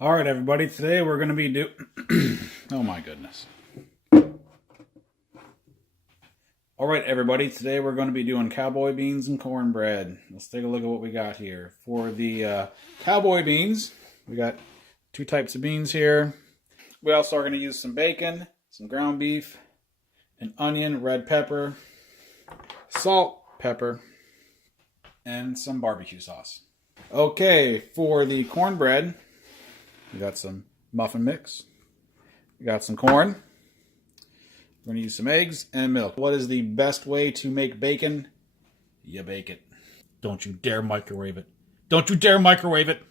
All right, everybody. Today we're going to be oh my goodness. All right, everybody. Today we're going to be doing cowboy beans and cornbread. Let's take a look at what we got here. For the cowboy beans, we got two types of beans here. We also are going to use some bacon, some ground beef, an onion, red pepper, salt, pepper, and some barbecue sauce. Okay, for the cornbread, we got some muffin mix. We got some corn. We're going to use some eggs and milk. What is the best way to make bacon? You bake it. Don't you dare microwave it. Don't you dare microwave it.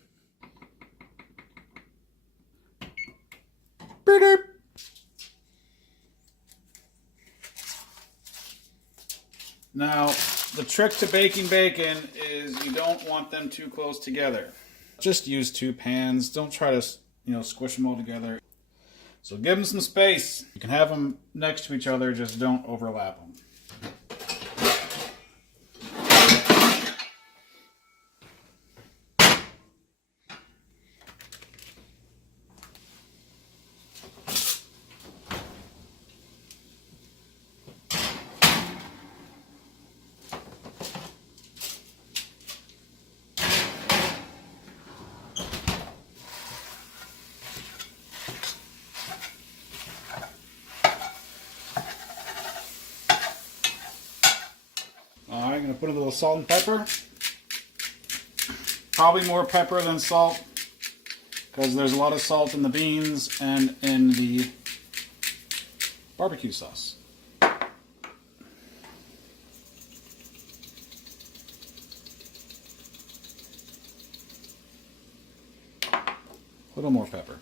Now, the trick to baking bacon is you don't want them too close together. Just use two pans. Don't try to, squish them all together. So give them some space. You can have them next to each other, just don't overlap them. Alright, I'm going to put a little salt and pepper. Probably more pepper than salt, because there's a lot of salt in the beans and in the barbecue sauce. A little more pepper.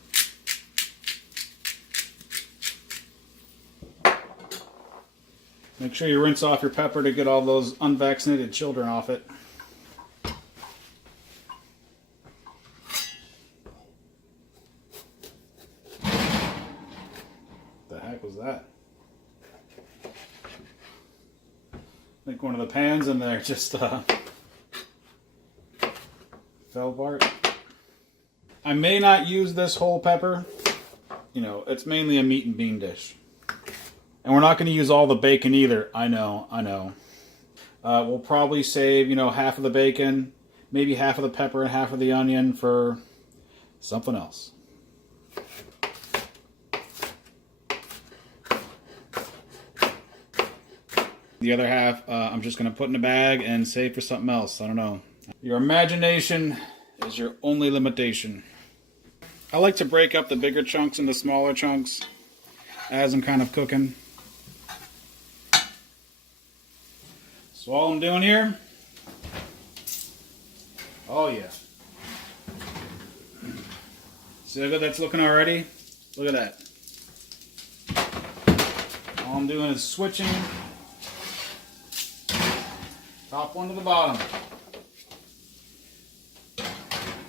Make sure you rinse off your pepper to get all those unvaccinated children off it. The heck was that? I think one of the pans in there just fell apart. I may not use this whole pepper. It's mainly a meat and bean dish. And we're not going to use all the bacon either. I know. We'll probably save, half of the bacon, maybe half of the pepper and half of the onion for something else. The other half, I'm just going to put in a bag and save for something else. I don't know. Your imagination is your only limitation. I like to break up the bigger chunks into smaller chunks as I'm kind of cooking. So all I'm doing here, oh yeah. See how good that's looking already? Look at that. All I'm doing is switching top one to the bottom.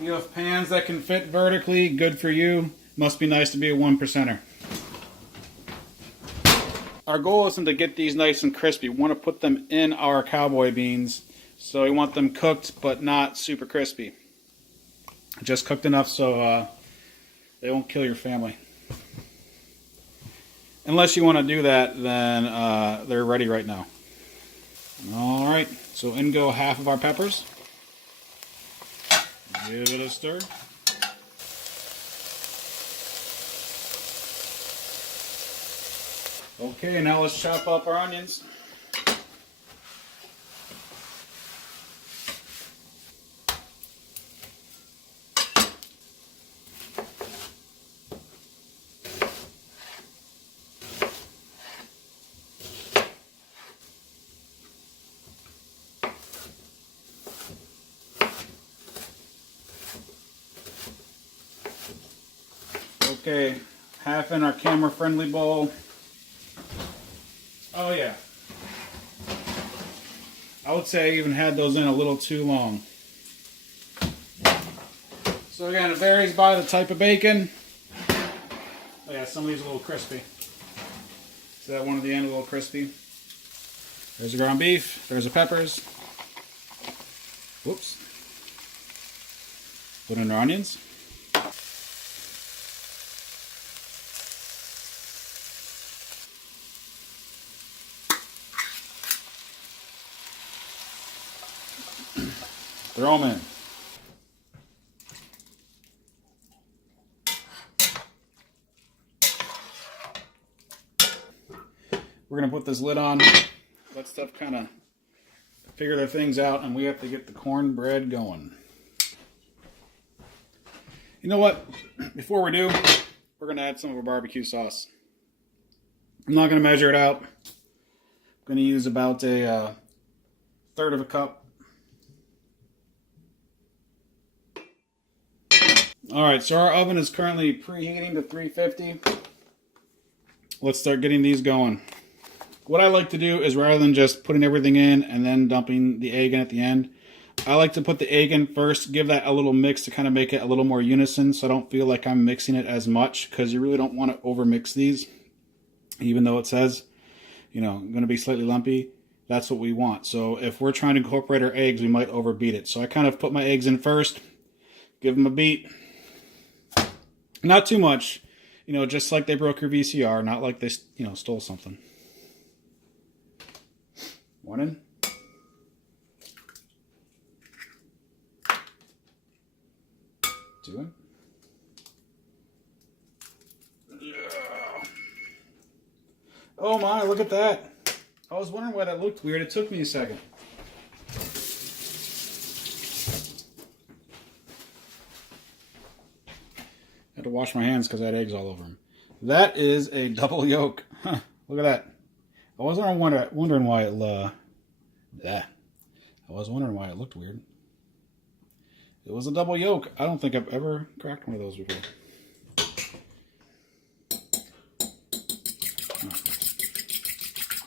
You have pans that can fit vertically, good for you. Must be nice to be a 1%er. Our goal isn't to get these nice and crispy. We want to put them in our cowboy beans. So we want them cooked, but not super crispy. Just cooked enough so they won't kill your family. Unless you want to do that, then they're ready right now. Alright, so in go half of our peppers. Give it a stir. Okay, now let's chop up our onions. Okay, half in our camera-friendly bowl. Oh yeah. I would say I even had those in a little too long. So again, it varies by the type of bacon. Oh yeah, some of these are a little crispy. See that one at the end a little crispy? There's the ground beef. There's the peppers. Whoops. Put in our onions. Throw them in. We're going to put this lid on, let stuff kind of figure their things out, and we have to get the cornbread going. You know what? Before we do, we're going to add some of our barbecue sauce. I'm not going to measure it out. I'm going to use about a third of a cup. Alright, so our oven is currently preheating to 350. Let's start getting these going. What I like to do is, rather than just putting everything in and then dumping the egg in at the end, I like to put the egg in first, give that a little mix to kind of make it a little more unison, so I don't feel like I'm mixing it as much, because you really don't want to overmix these. Even though it says, you know, going to be slightly lumpy, that's what we want. So if we're trying to incorporate our eggs, we might overbeat it. So I kind of put my eggs in first, give them a beat. Not too much, you know, just like they broke your VCR, not like they, you know, stole something. One in. Two in. Yeah. Oh my, look at that. I was wondering why that looked weird. It took me a second. I had to wash my hands because I had eggs all over them. That is a double yolk. Huh, look at that. I was wondering why it I was wondering why it looked weird. It was a double yolk. I don't think I've ever cracked one of those before.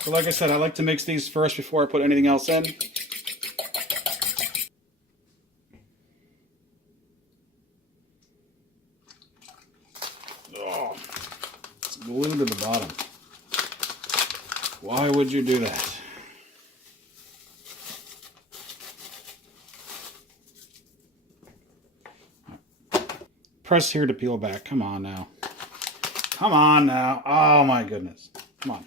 So like I said, I like to mix these first before I put anything else in. Oh, it's glued to the bottom. Why would you do that? Press here to peel back. Come on now. Come on now. Oh my goodness. Come on.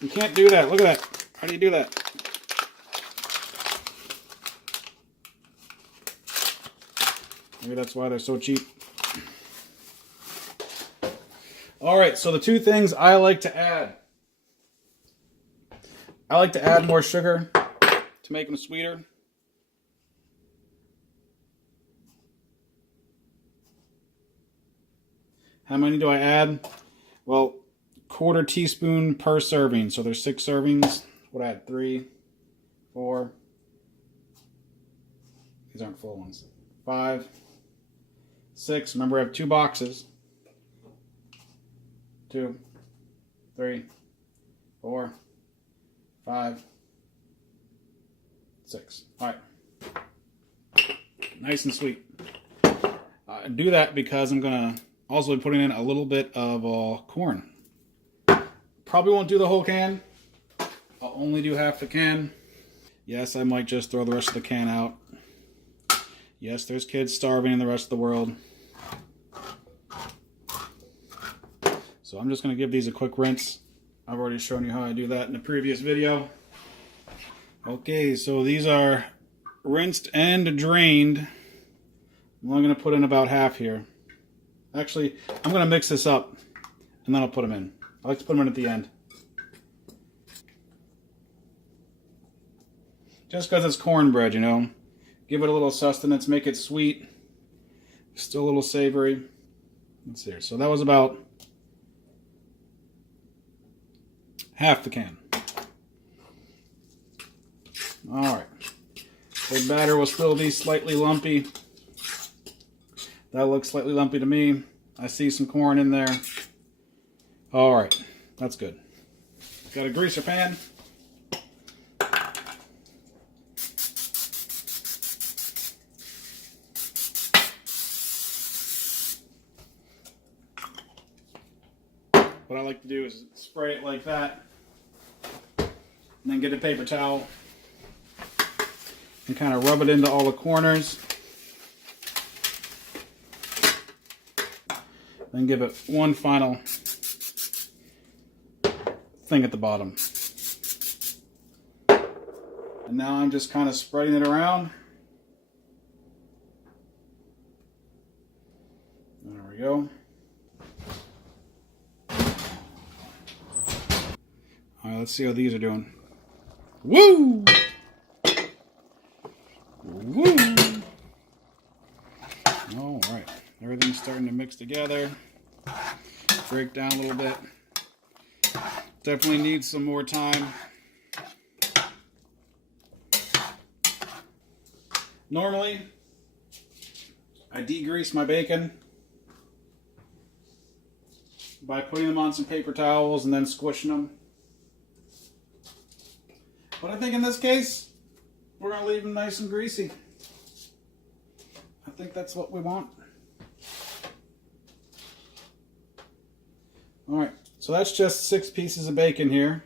You can't do that. Look at that. How do you do that? Maybe that's why they're so cheap. Alright, so the two things I like to add. I like to add more sugar to make them sweeter. How many do I add? Well, 1/4 teaspoon per serving. So there's 6 servings. What I add? 3, 4. These aren't full ones. 5, 6. Remember, I have 2 boxes. 2, 3, 4, 5, 6. All right. Nice and sweet. I do that because I'm going to also be putting in a little bit of corn. Probably won't do the whole can. I'll only do half the can. Yes, I might just throw the rest of the can out. Yes, there's kids starving in the rest of the world. So I'm just going to give these a quick rinse. I've already shown you how I do that in a previous video. Okay, so these are rinsed and drained. I'm only going to put in about half here. Actually, I'm going to mix this up and then I'll put them in. I like to put them in at the end. Just because it's cornbread, you know. Give it a little sustenance, make it sweet. Still a little savory. Let's see here. So that was about half the can. Alright. The batter will still be slightly lumpy. That looks slightly lumpy to me. I see some corn in there. Alright. That's good. Got a greaser pan. What I like to do is spray it like that, and then get a paper towel and kind of rub it into all the corners. Then give it one final thing at the bottom. And now I'm just kind of spreading it around. There we go. All right, let's see how these are doing. Woo! Woo! All right, everything's starting to mix together. Break down a little bit. Definitely needs some more time. Normally, I degrease my bacon by putting them on some paper towels and then squishing them. But I think in this case, we're going to leave them nice and greasy. I think that's what we want. Alright, so that's just 6 pieces of bacon here.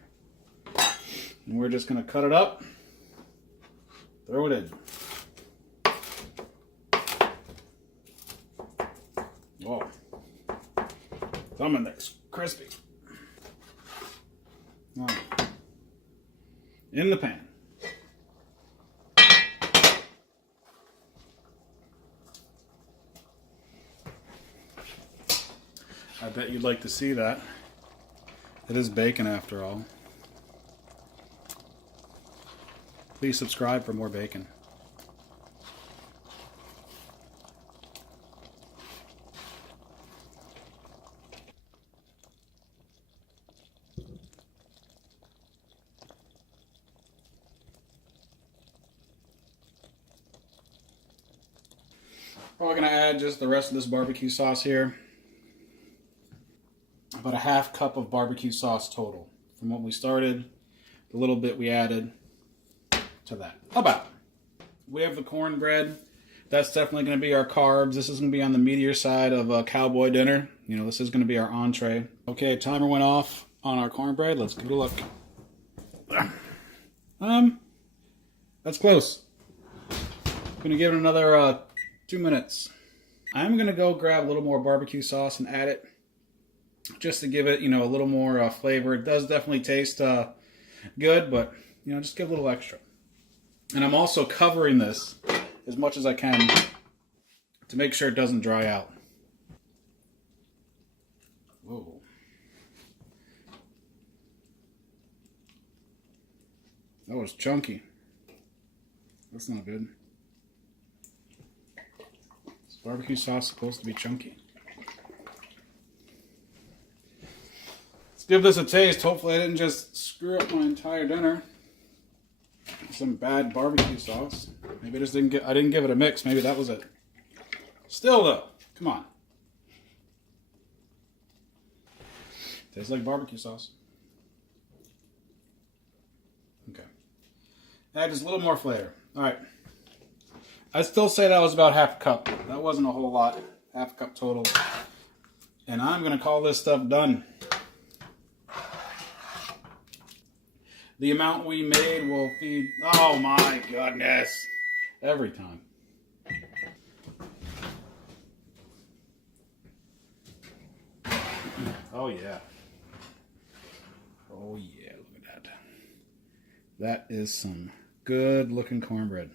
And we're just going to cut it up, throw it in. Whoa. Thumb in there, crispy. All right. In the pan. I bet you'd like to see that. It is bacon after all. Please subscribe for more bacon. We're going to add just the rest of this barbecue sauce here. About a half cup of barbecue sauce total. From what we started, the little bit we added to that. About. We have the cornbread. That's definitely going to be our carbs. This is going to be on the meatier side of a cowboy dinner. You know, this is going to be our entree. Okay, timer went off on our cornbread. Let's give it a look. That's close. Going to give it another 2 minutes. I'm going to go grab a little more barbecue sauce and add it just to give it, you know, a little more flavor. It does definitely taste good, but, you know, just give a little extra. And I'm also covering this as much as I can to make sure it doesn't dry out. Whoa. That was chunky. That's not good. Barbecue sauce is supposed to be chunky. Let's give this a taste. Hopefully I didn't just screw up my entire dinner with some bad barbecue sauce. Maybe I didn't give it a mix. Maybe that was it. Still though, come on. Tastes like barbecue sauce. Okay. Add just a little more flavor. All right. I'd still say that was about half a cup. That wasn't a whole lot. Half a cup total. And I'm going to call this stuff done. The amount we made will feed... Oh my goodness. Every time. Oh yeah. Oh yeah, look at that. That is some good looking cornbread.